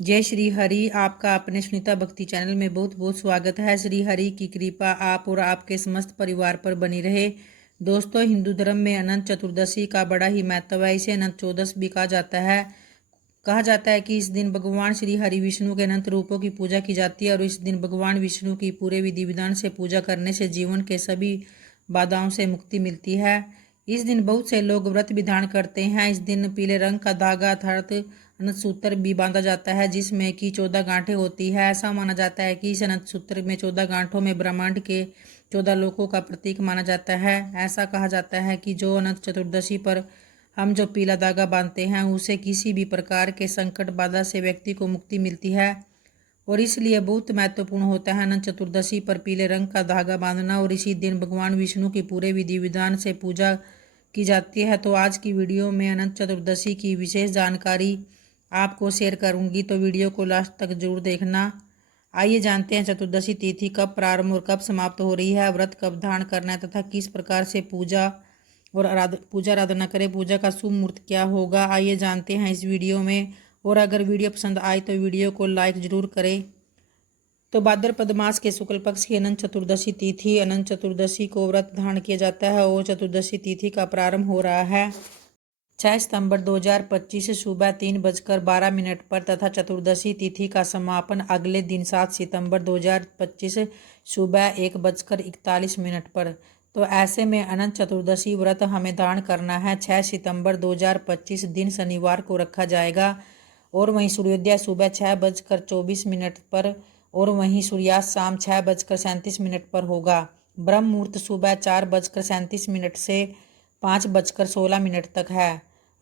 जय श्री हरि। आपका अपने सुनीता भक्ति चैनल में बहुत बहुत स्वागत है। श्री हरि की कृपा आप और आपके समस्त परिवार पर बनी रहे। दोस्तों, हिंदू धर्म में अनंत चतुर्दशी का बड़ा ही महत्व है। इसे अनंत चौदस भी कहा जाता है। कहा जाता है कि इस दिन भगवान श्री हरि विष्णु के अनंत रूपों की पूजा की जाती है और इस दिन भगवान विष्णु की पूरे विधि विधान से पूजा करने से जीवन के सभी बाधाओं से मुक्ति मिलती है। इस दिन बहुत से लोग व्रत विधान करते हैं। इस दिन पीले रंग का धागा अर्थात अनंत सूत्र भी बांधा जाता है जिसमें कि 14 गांठें होती है। ऐसा माना जाता है कि इस अनंत सूत्र में 14 गांठों में ब्रह्मांड के 14 लोकों का प्रतीक माना जाता है। ऐसा कहा जाता है कि जो अनंत चतुर्दशी पर हम जो पीला धागा बांधते हैं उसे किसी भी प्रकार के संकट बाधा से व्यक्ति को मुक्ति मिलती है और इसलिए बहुत महत्वपूर्ण होता है अनंत चतुर्दशी पर पीले रंग का धागा बांधना। और इसी दिन भगवान विष्णु की पूरे विधि विधान से पूजा की जाती है। तो आज की वीडियो में अनंत चतुर्दशी की विशेष जानकारी आपको शेयर करूंगी, तो वीडियो को लास्ट तक जरूर देखना। आइए जानते हैं चतुर्दशी तिथि कब प्रारंभ और कब समाप्त हो रही है, व्रत कब धारण करना है तथा किस प्रकार से पूजा और आराधना करें, पूजा का शुभ मुहूर्त क्या होगा। आइए जानते हैं इस वीडियो में। और अगर वीडियो पसंद आए तो वीडियो को लाइक जरूर करें। तो भाद्रपद मास के शुक्ल पक्ष की अनंत चतुर्दशी तिथि, अनंत चतुर्दशी को व्रत धारण किया जाता है और चतुर्दशी तिथि का प्रारंभ हो रहा है 6 सितंबर 2025 सुबह 3:12 पर तथा चतुर्दशी तिथि का समापन अगले दिन 7 सितंबर 2025 सुबह 1:41 पर। तो ऐसे में अनंत चतुर्दशी व्रत हमें धारण करना है 6 सितंबर 2025 दिन शनिवार को रखा जाएगा और वहीं सूर्योदय सुबह 6:24 पर और वहीं सूर्यास्त शाम 6:37 पर होगा। ब्रह्म मुहूर्त सुबह 4:37 से 5:16 तक है।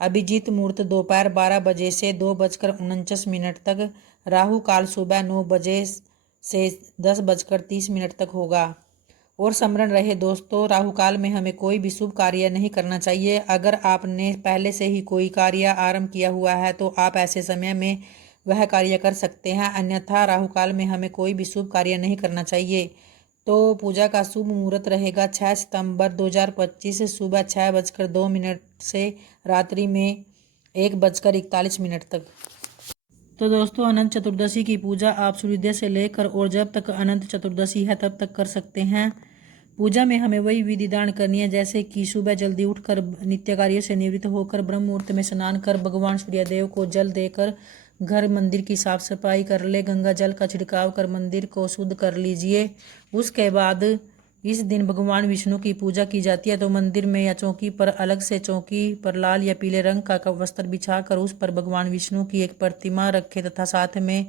अभिजीत मुहूर्त दोपहर 12 बजे से 2:49 तक। राहु काल सुबह 9 बजे से 10:30 तक होगा। और स्मरण रहे दोस्तों, राहु काल में हमें कोई भी शुभ कार्य नहीं करना चाहिए। अगर आपने पहले से ही कोई कार्य आरंभ किया हुआ है तो आप ऐसे समय में वह कार्य कर सकते हैं, अन्यथा राहु काल में हमें कोई भी शुभ कार्य नहीं करना चाहिए। तो पूजा का शुभ मुहूर्त रहेगा 6 सितंबर 2025 सुबह 6:02 से रात्रि में 1:41 तक। तो दोस्तों, अनंत चतुर्दशी की पूजा आप सूर्योदय से लेकर और जब तक अनंत चतुर्दशी है तब तक कर सकते हैं। पूजा में हमें वही विधि दान करनी है जैसे कि सुबह जल्दी उठकर नित्य कार्य से निवृत्त होकर ब्रह्म मुहूर्त में स्नान कर भगवान सूर्यदेव को जल देकर घर मंदिर की साफ सफाई कर ले, गंगा जल का छिड़काव कर मंदिर को शुद्ध कर लीजिए। उसके बाद इस दिन भगवान विष्णु की पूजा की जाती है। तो मंदिर में या चौकी पर अलग से चौकी पर लाल या पीले रंग का वस्त्र बिछाकर उस पर भगवान विष्णु की एक प्रतिमा रखे तथा साथ में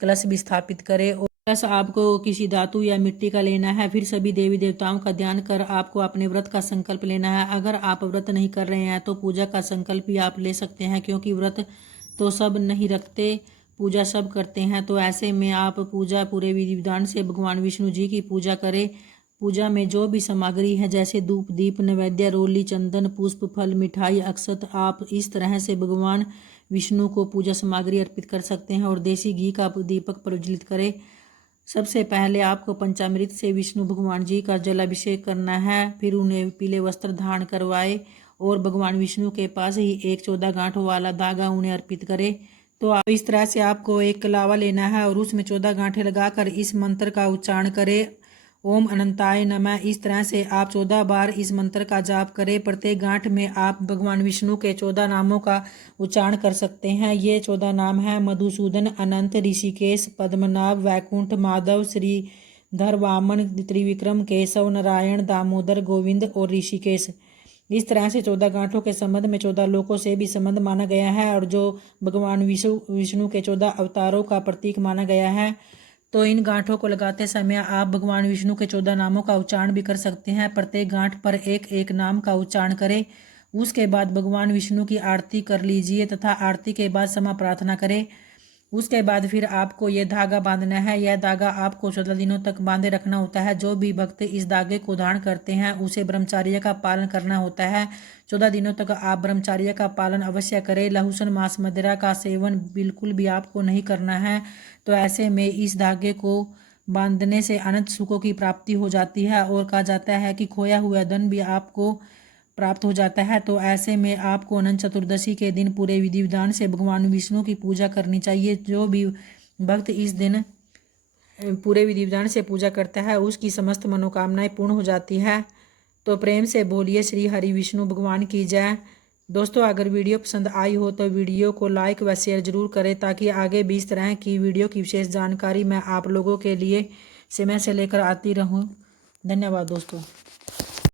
कलश भी स्थापित करे। और कलश आपको किसी धातु या मिट्टी का लेना है। फिर सभी देवी देवताओं का ध्यान कर आपको अपने व्रत का संकल्प लेना है। अगर आप व्रत नहीं कर रहे हैं तो पूजा का संकल्प भी आप ले सकते हैं, क्योंकि व्रत तो सब नहीं रखते, पूजा सब करते हैं। तो ऐसे में आप पूजा पूरे विधि विधान से भगवान विष्णु जी की पूजा करें। पूजा में जो भी सामग्री है जैसे धूप दीप नैवेद्य रोली चंदन पुष्प फल मिठाई अक्षत, आप इस तरह से भगवान विष्णु को पूजा सामग्री अर्पित कर सकते हैं। और देसी घी का दीपक प्रज्वलित करें। सबसे पहले आपको पंचामृत से विष्णु भगवान जी का जलाभिषेक करना है। फिर उन्हें पीले वस्त्र धारण करवाए और भगवान विष्णु के पास ही एक 14 गांठों वाला धागा उन्हें अर्पित करें। तो आप इस तरह से आपको एक कलावा लेना है और उसमें 14 गांठें लगाकर इस मंत्र का उच्चारण करें, ओम अनंताय नमः। इस तरह से आप 14 बार इस मंत्र का जाप करें। प्रत्येक गांठ में आप भगवान विष्णु के 14 नामों का उच्चारण कर सकते हैं। ये 14 नाम हैं मधुसूदन, अनंत, ऋषिकेश, पद्मनाभ, वैकुंठ, माधव, श्रीधर, वामन, त्रिविक्रम, केशव, नारायण, दामोदर, गोविंद और ऋषिकेश। इस तरह से 14 गांठों के संबंध में 14 लोकों से भी संबंध माना गया है और जो भगवान विष्णु के 14 अवतारों का प्रतीक माना गया है। तो इन गांठों को लगाते समय आप भगवान विष्णु के 14 नामों का उच्चारण भी कर सकते हैं। प्रत्येक गांठ पर एक एक नाम का उच्चारण करें। उसके बाद भगवान विष्णु की आरती कर लीजिए तथा आरती के बाद क्षमा प्रार्थना करें। उसके बाद फिर आपको ये धागा बांधना है। यह धागा आपको 14 दिनों तक बांधे रखना होता है। जो भी भक्त इस धागे को धारण करते हैं उसे ब्रह्मचर्य का पालन करना होता है। 14 दिनों तक आप ब्रह्मचर्य का पालन अवश्य करें। लहसुन मांस मदिरा का सेवन बिल्कुल भी आपको नहीं करना है। तो ऐसे में इस धागे को बांधने से अनंत सुखों की प्राप्ति हो जाती है और कहा जाता है कि खोया हुआ धन भी आपको प्राप्त हो जाता है। तो ऐसे में आपको अनंत चतुर्दशी के दिन पूरे विधि विधान से भगवान विष्णु की पूजा करनी चाहिए। जो भी भक्त इस दिन पूरे विधि विधान से पूजा करता है उसकी समस्त मनोकामनाएं पूर्ण हो जाती है। तो प्रेम से बोलिए श्री हरि विष्णु भगवान की जय। दोस्तों, अगर वीडियो पसंद आई हो तो वीडियो को लाइक व शेयर जरूर करें, ताकि आगे भी इस तरह की वीडियो की विशेष जानकारी मैं आप लोगों के लिए समय से लेकर आती रहूं। धन्यवाद दोस्तों।